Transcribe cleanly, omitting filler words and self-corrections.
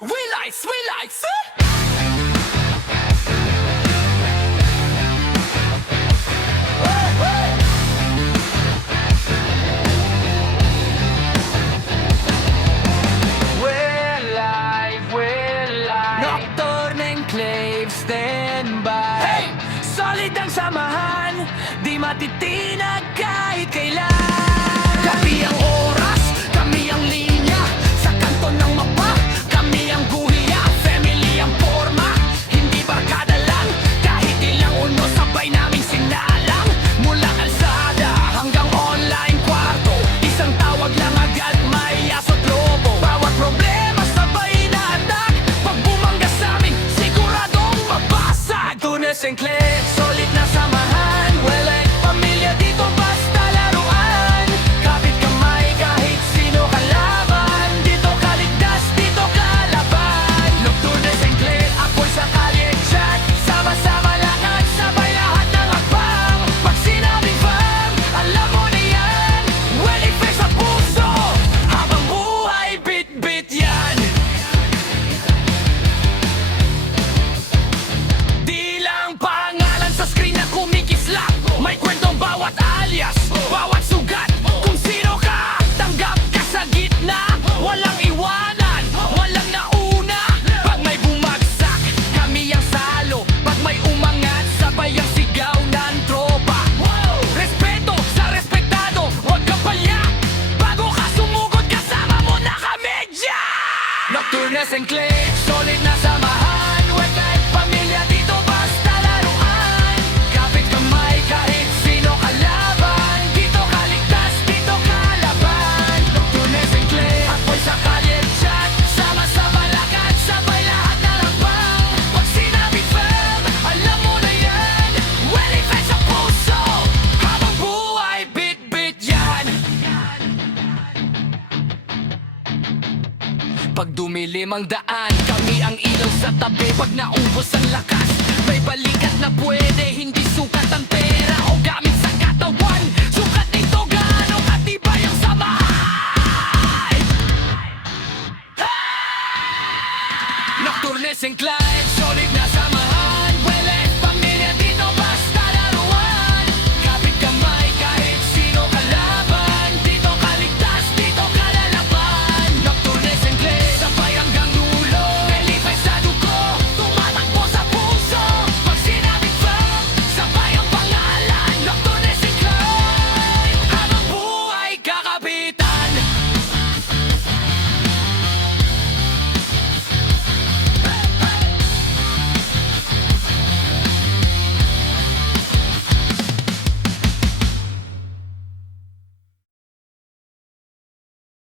We lights. Nocturne Enclave, stand by. Hey! Solid ang samahan, di matitinag kahit kailan. Kami ang oras, kami ang linya, sa kanto ng mapa, kami ang guhiya. Family ang forma, hindi barkada lang, kahit ilang uno sabay naming sinalang. Mula kalsada hanggang online kwarto, isang tawag lang agad may aso't lobo. Bawat problema sabay na attack, pag bumangga sa amin siguradong mabasag. Tunes Enclave, solid na samahan, walang pamilya dito basta laruan. Kapit kamay kahit sino kalaban, dito kaligtas, dito kalaban. Nocturnes Enclave, apoy sa kalye chat, sama-sama lakad, sabay lahat ng hakbang. Pag sinabing bang, alam mo na yan, welly face sa puso, habang buhay bit-bit yan. Di lang pangalan sa screen na kumikislap, may kwentong bawat alias, bawat sugat. Kung sino ka, tanggap ka sa gitna. Walang iwanan, walang nauna. Pag may bumagsak, kami ang salo. Pag may umangat, sabay ang sigaw ng tropa. Respeto sa respetado, huwag ka palya. Bago ka sumugod, kasama mo na kami dyan. Nocturnes Enclave, solid na samahan, walang pamilya dito basta laruan. Kapit kamay kahit sino kalaban, dito kaligtas, dito kalaban. Nocturnes Enclave, apoy sa kalye chat, sama-sama lakad, sabay lahat na lakbang. Pag sinabi fam, alam mo na yan, welly face sa puso, habang buhay bit-bit yan. Pag dumilim ang daan, kami ang ilaw sa tabi. Pag naubos ang lakas, may balikat na pwede. Hindi sukat ang pera o gamit sa katawan, sukat nito gaano katibay ang samahan. Nocturnes Enclave,